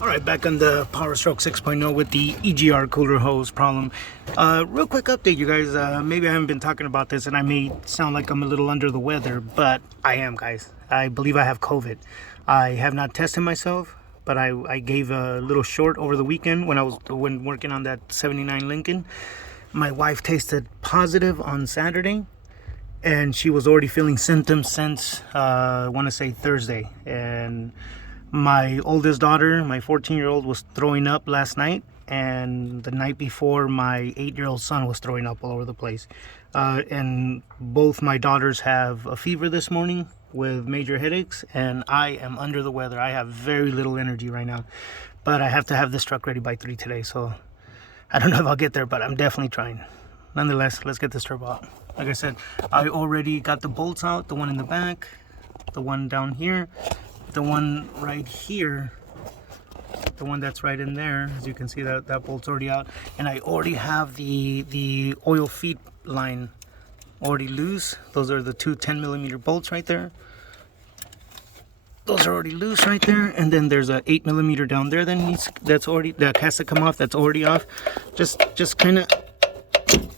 Alright, back on the Powerstroke 6.0 with the EGR cooler hose problem. Real quick update, you guys. Maybe I haven't been talking about this and I may sound like I'm a little under the weather, but I am, guys. I believe I have COVID. I have not tested myself, but I gave a little short over the weekend when working on that 79 Lincoln. My wife tasted positive on Saturday, and she was already feeling symptoms since, I want to say Thursday. And my oldest daughter, my 14-year-old, was throwing up last night, and the night before, my 8-year-old son was throwing up all over the place. And both my daughters have a fever this morning with major headaches, and I am under the weather. I have very little energy right now, but I have to have this truck ready by 3 today, so I don't know if I'll get there, but I'm definitely trying. Nonetheless, let's get this turbo out. Like I said, I already got the bolts out, the one in the back, the one down here, the one right here, the one that's right in there. As you can see, that bolt's already out, and I already have the oil feed line already loose. Those are the two 10mm bolts right there. Those are already loose right there, and then there's a 8mm down there that has to come off. That's already off. Just kind of,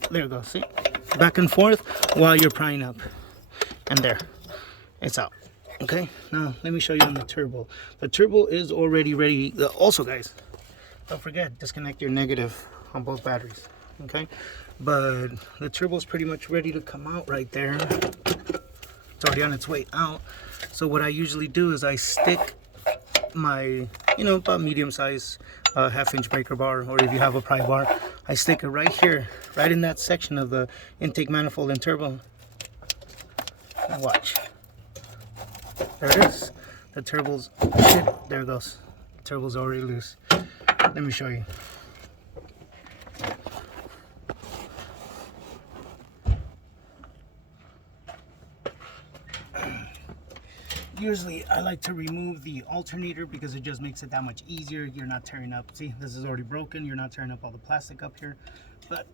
there it goes. See, back and forth while you're prying up, and there, it's out. Okay, now let me show you on the turbo. The turbo is already ready. Also, guys, don't forget, disconnect your negative on both batteries. Okay, but the turbo is pretty much ready to come out right there. It's already on its way out. So what I usually do is I stick my, about medium-sized half-inch breaker bar, or if you have a pry bar, I stick it right here, right in that section of the intake manifold and turbo. And watch. There it is. The turbo's, there it goes. The turbo's already loose. Let me show you. Usually I like to remove the alternator because it just makes it that much easier. You're not tearing up. See, this is already broken. You're not tearing up all the plastic up here. But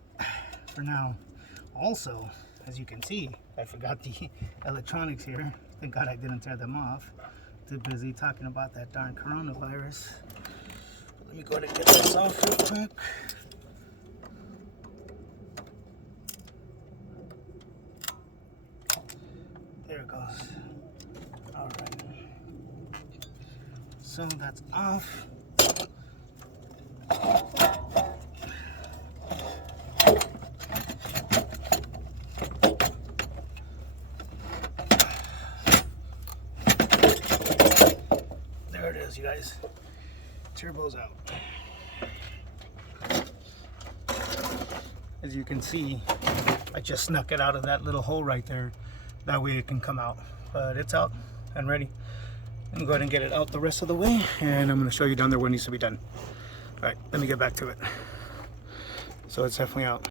for now, also, as you can see, I forgot the electronics here. Thank God I didn't tear them off. Too busy talking about that darn coronavirus. Let me go ahead and get this off real quick. There it goes. All right. So that's off. There it is, you guys. Turbo's out. As you can see, I just snuck it out of that little hole right there. That way it can come out. But it's out and ready. I'm going to go ahead and get it out the rest of the way, and I'm going to show you down there what needs to be done. All right, let me get back to it. So it's definitely out.